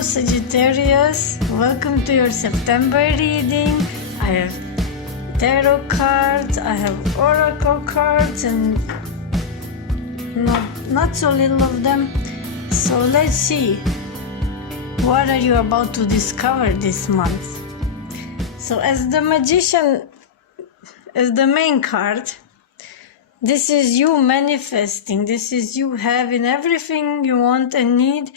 Hello Sagittarius, welcome to your September reading. I have tarot cards, I have oracle cards and not so little of them. So let's see, what are you about to discover this month? So as the Magician, as the main card, this is you manifesting, this is you having everything you want and need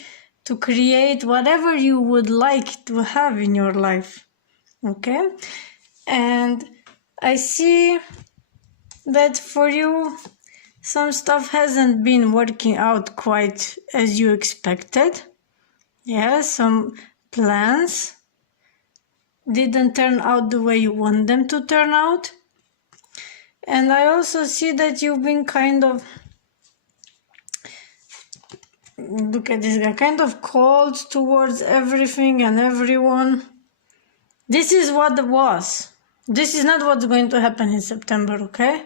to create whatever you would like to have in your life, okay? And I see that for you, some stuff hasn't been working out quite as you expected. Yeah, some plans didn't turn out the way you want them to turn out. And I also see that you've been kind of, look at this guy, kind of cold towards everything and everyone. This is what was. This is not what's going to happen in September, okay?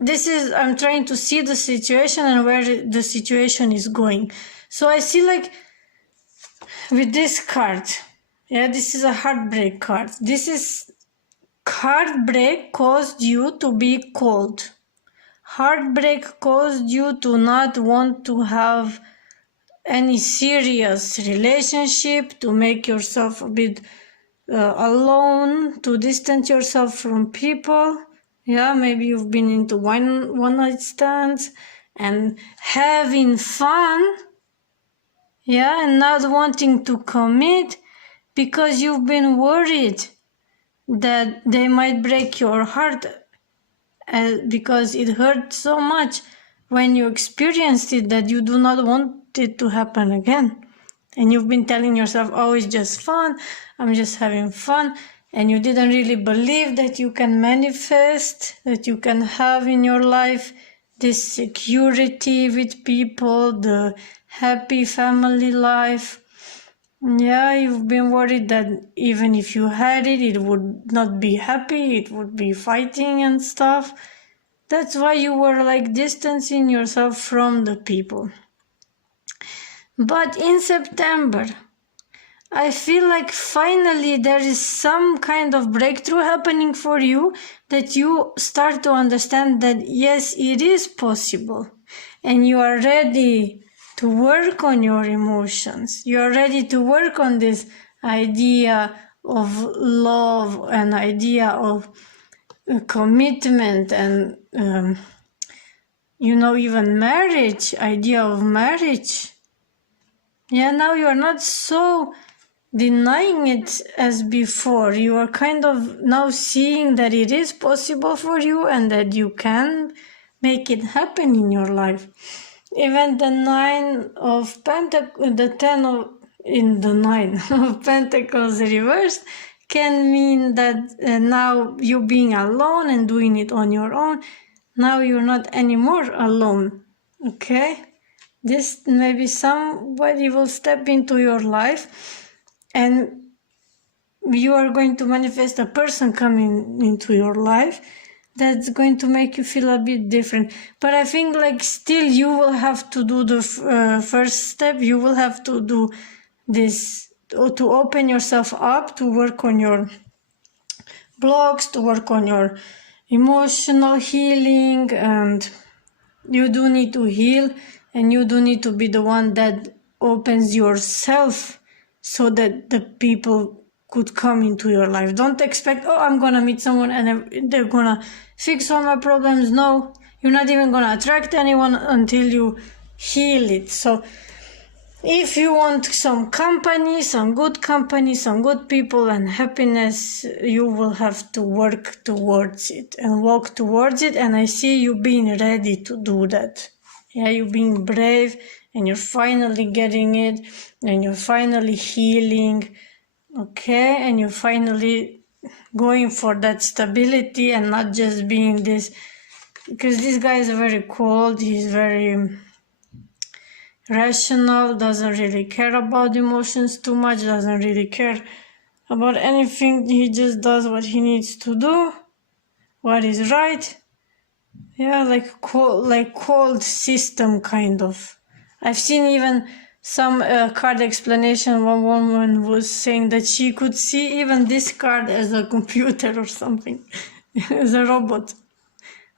This is, I'm trying to see the situation and where the situation is going. So I see, like, with this card, yeah, this is a heartbreak card. This is, heartbreak caused you to be cold. Heartbreak caused you to not want to have any serious relationship, to make yourself a bit alone, to distance yourself from people. Yeah, maybe you've been into one night stands and having fun. Yeah, and not wanting to commit because you've been worried that they might break your heart. Because it hurt so much when you experienced it that you do not want it to happen again. And you've been telling yourself, oh, it's just fun, I'm just having fun. And you didn't really believe that you can manifest, that you can have in your life this security with people, the happy family life. Yeah, you've been worried that even if you had it, it would not be happy, it would be fighting and stuff. That's why you were like distancing yourself from the people. But in September, I feel like finally there is some kind of breakthrough happening for you, that you start to understand that yes, it is possible, and you are ready to work on your emotions. You are ready to work on this idea of love, an idea of commitment, and even marriage, idea of marriage. Yeah, now you are not so denying it as before. You are kind of now seeing that it is possible for you and that you can make it happen in your life. Even the 9 of Pentacles, the 10 of, in the 9 of Pentacles reversed can mean that now you being alone and doing it on your own, now you're not anymore alone, okay? This maybe somebody will step into your life and you are going to manifest a person coming into your life that's going to make you feel a bit different. But I think like still you will have to do the first step. You will have to do this, to open yourself up, to work on your blocks, to work on your emotional healing, and you do need to heal, and you do need to be the one that opens yourself so that the people could come into your life. Don't expect, oh, I'm gonna meet someone and they're gonna fix all my problems. No, you're not even gonna attract anyone until you heal it. So if you want some company, some good people and happiness, you will have to work towards it and walk towards it. And I see you being ready to do that. Yeah, you being brave, and you're finally getting it, and you're finally healing, okay? And you're finally going for that stability and not just being this, because this guy is very cold, he's very rational, doesn't really care about emotions too much, doesn't really care about anything. He just does what he needs to do, what is right. Yeah, like cold system kind of. I've seen even some card explanation. One woman was saying that she could see even this card as a computer or something, as a robot.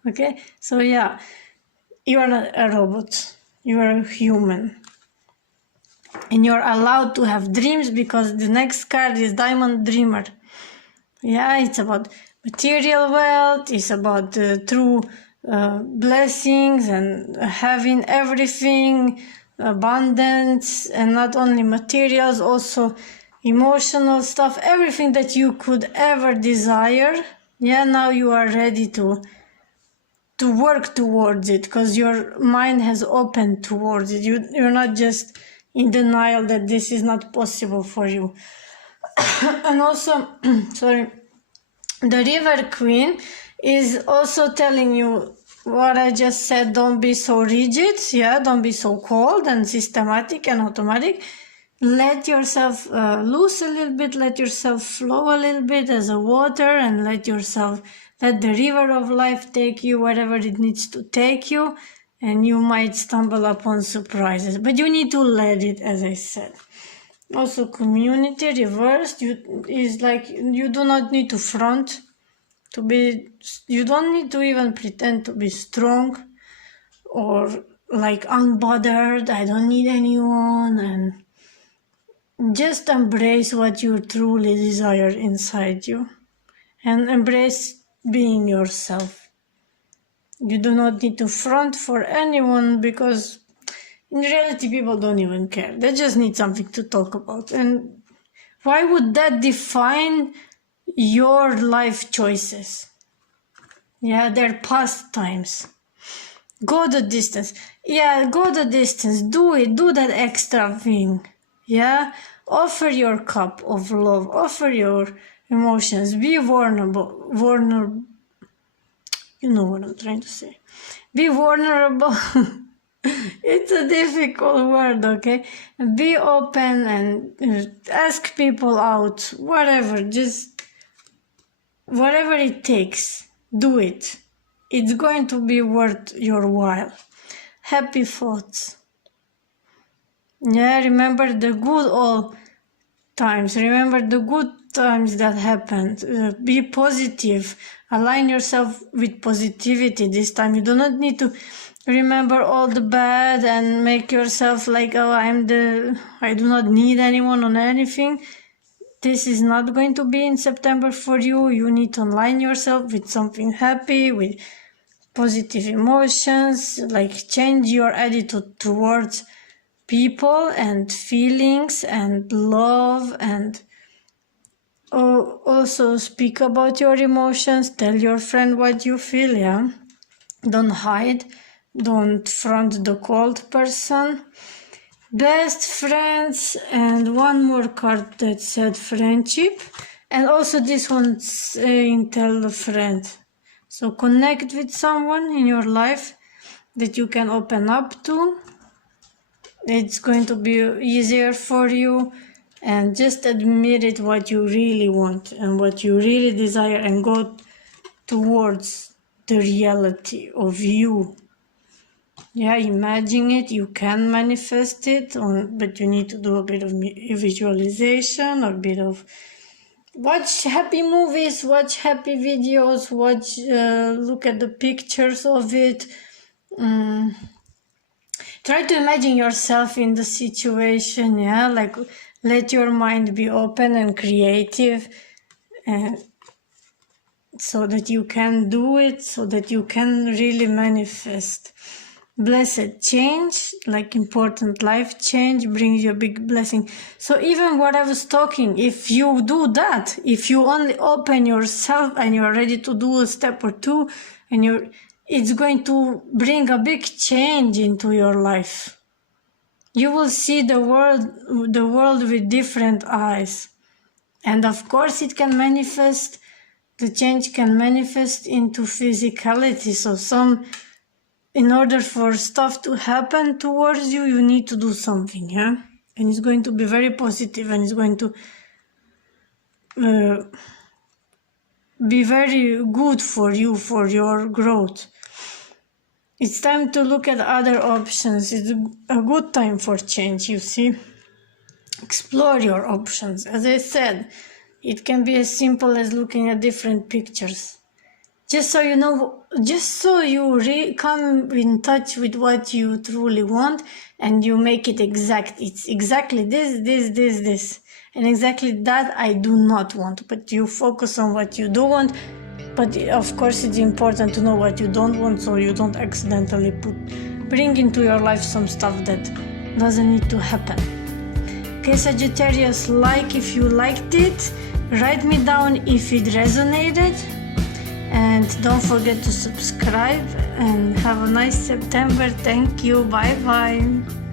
Okay, so yeah, you are not a robot, you are a human. And you're allowed to have dreams, because the next card is Diamond Dreamer. Yeah, it's about material wealth, it's about true blessings and having everything, abundance, and not only materials, also emotional stuff, everything that you could ever desire. Yeah, now you are ready to work towards it, because your mind has opened towards it. You're not just in denial that this is not possible for you. And also, sorry, the River Queen is also telling you what I just said. Don't be so rigid, yeah, don't be so cold and systematic and automatic. Let yourself loose a little bit, let yourself flow a little bit as a water, and let the river of life take you wherever it needs to take you, and you might stumble upon surprises, but you need to let it, as I said. Also, community reversed is like you do not need to front to be, you don't need to even pretend to be strong or like unbothered, I don't need anyone, and just embrace what you truly desire inside you and embrace being yourself. You do not need to front for anyone, because in reality people don't even care. They just need something to talk about. And why would that define your life choices? Yeah, their pastimes. Go the distance. Yeah, go the distance. Do it. Do that extra thing. Yeah, offer your cup of love. Offer your emotions. Be vulnerable. You know what I'm trying to say. Be vulnerable. It's a difficult word, okay? Be open and ask people out. Whatever. Just whatever it takes. Do it. It's going to be worth your while. Happy thoughts. Yeah, remember the good old times. Remember the good times that happened. Be positive. Align yourself with positivity this time. You do not need to remember all the bad and make yourself like, oh, I do not need anyone on anything. This is not going to be in September for you. You need to align yourself with something happy, with positive emotions, like change your attitude towards people and feelings and love, and also speak about your emotions. Tell your friend what you feel, yeah. Don't hide, don't front the cold person. Best friends, and one more card that said friendship, and also this one saying tell a friend. So connect with someone in your life that you can open up to. It's going to be easier for you, and just admit it, what you really want and what you really desire, and go towards the reality of you. Yeah, imagine it, you can manifest it, but you need to do a bit of visualization, a bit of watch happy movies, watch happy videos, look at the pictures of it. Try to imagine yourself in the situation, yeah, like let your mind be open and creative, so that you can do it, so that you can really manifest. Blessed change, like important life change, brings you a big blessing. So even what I was talking, if you do that, if you only open yourself and you're ready to do a step or two, and it's going to bring a big change into your life. You will see the world with different eyes. And of course it can manifest, the change can manifest into physicality. So in order for stuff to happen towards you, you need to do something, yeah? And it's going to be very positive, and it's going to be very good for you, for your growth. It's time to look at other options. It's a good time for change, you see. Explore your options. As I said, it can be as simple as looking at different pictures. Just so you know, just so you come in touch with what you truly want and you make it exact. It's exactly this. And exactly that I do not want. But you focus on what you do want. But of course it's important to know what you don't want so you don't accidentally bring into your life some stuff that doesn't need to happen. Okay, Sagittarius, like if you liked it, write me down if it resonated, and don't forget to subscribe, and have a nice September. Thank you. Bye bye.